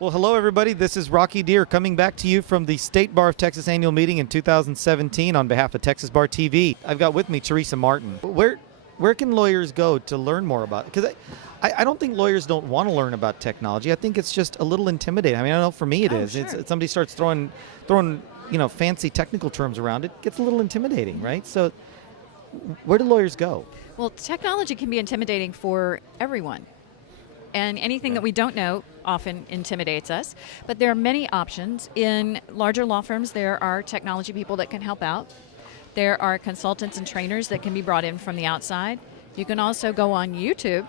Well, hello, everybody. This is Rocky Dhir coming back to you from the State Bar of Texas annual meeting in 2017 on behalf of Texas Bar TV. I've got with me Teresa Martin. Where can lawyers go to learn more about it? Because I don't think lawyers don't want to learn about technology. I think it's just a little intimidating. I mean, I know for me it is. Sure. It's somebody starts throwing fancy technical terms around, it gets a little intimidating, right? So where do lawyers go? Well, technology can be intimidating for everyone. And anything that we don't know often intimidates us. But there are many options. In larger law firms, there are technology people that can help out. There are consultants and trainers that can be brought in from the outside. You can also go on YouTube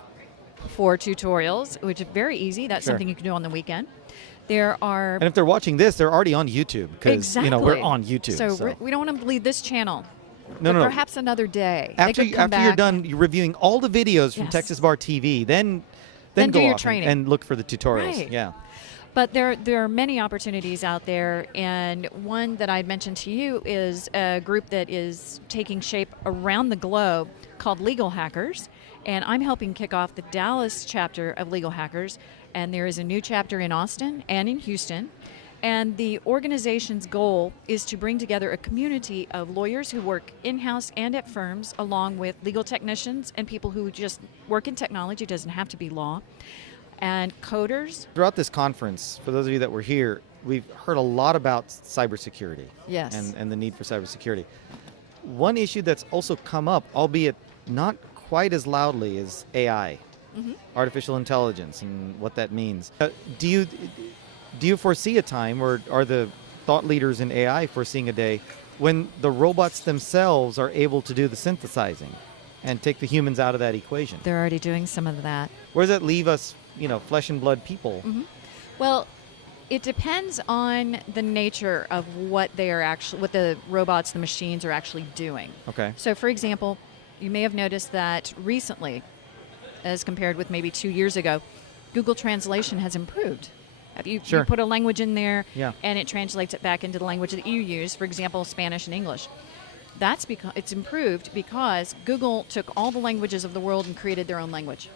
for tutorials, which is very easy. That's Sure. something you can do on the weekend. There are... And if they're watching this, they're already on YouTube because Exactly. we're on YouTube. So we don't want to bleed this channel. No. Perhaps another day. After you're done reviewing all the videos from Yes. Texas Bar TV, then Then go do your off training. and look for the tutorials. Right. Yeah. But there are many opportunities out there, and one that I mentioned to you is a group that is taking shape around the globe called Legal Hackers, and I'm helping kick off the Dallas chapter of Legal Hackers, and there is a new chapter in Austin and in Houston. And the organization's goal is to bring together a community of lawyers who work in-house and at firms, along with legal technicians and people who just work in technology, doesn't have to be law, and coders. Throughout this conference, for those of you that were here, we've heard a lot about cybersecurity. Yes. And the need for cybersecurity. One issue that's also come up, albeit not quite as loudly, is AI, artificial intelligence, and what that means. Do you foresee a time, or are the thought leaders in AI foreseeing a day when the robots themselves are able to do the synthesizing and take the humans out of that equation? They're already doing some of that. Where does that leave us, flesh and blood people? Well, it depends on the nature of what the robots, the machines are actually doing. Okay. So, for example, you may have noticed that recently, as compared with maybe 2 years ago, Google Translation has improved. You put a language in there, Yeah. and it translates it back into the language that you use, for example, Spanish and English. That's because it's improved because Google took all the languages of the world and created their own language.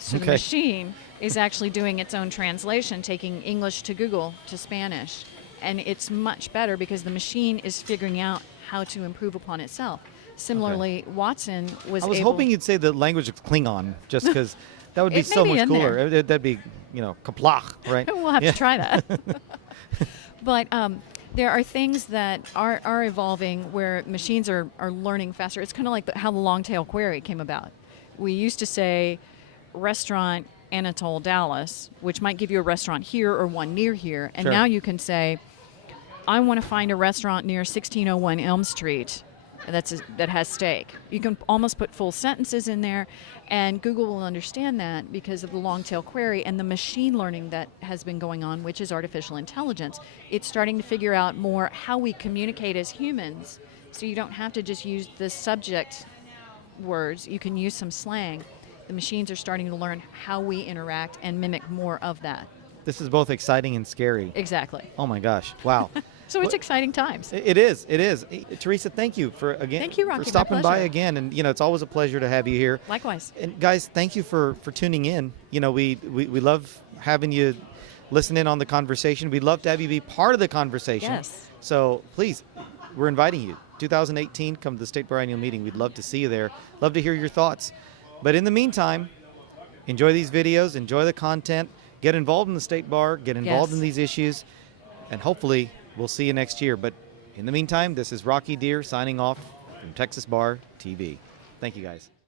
So the machine is actually doing its own translation, taking English to Google to Spanish. And it's much better because the machine is figuring out how to improve upon itself. Similarly, Watson was I was able... hoping you'd say the language of Klingon, just because that would be It may so be much in cooler. That'd be, kaplach, right? We'll have to try that. But there are things that are evolving where machines are learning faster. It's kind of like how the long tail query came about. We used to say restaurant Anatole Dallas, which might give you a restaurant here or one near here. And Sure. now you can say, I want to find a restaurant near 1601 Elm Street that has steak. You can almost put full sentences in there, and Google will understand that because of the long tail query and the machine learning that has been going on, which is artificial intelligence. It's starting to figure out more how we communicate as humans, so you don't have to just use the subject words. You can use some slang. The machines are starting to learn how we interact and mimic more of that. This is both exciting and scary. Exactly. Oh my gosh! Wow. So it's exciting times. It is. Teresa, thank you for Thank you, Rocky. for stopping My by pleasure. again, and it's always a pleasure to have you here. Likewise. And guys, thank you for tuning in. We love having you listen in on the conversation. We'd love to have you be part of the conversation. Yes. So please, we're inviting you. 2018, come to the State Bar Annual Meeting. We'd love to see you there. Love to hear your thoughts. But in the meantime, enjoy these videos, enjoy the content, get involved in the State Bar, get involved in these issues, and hopefully we'll see you next year. But in the meantime, this is Rocky Dhir signing off from Texas Bar TV. Thank you, guys.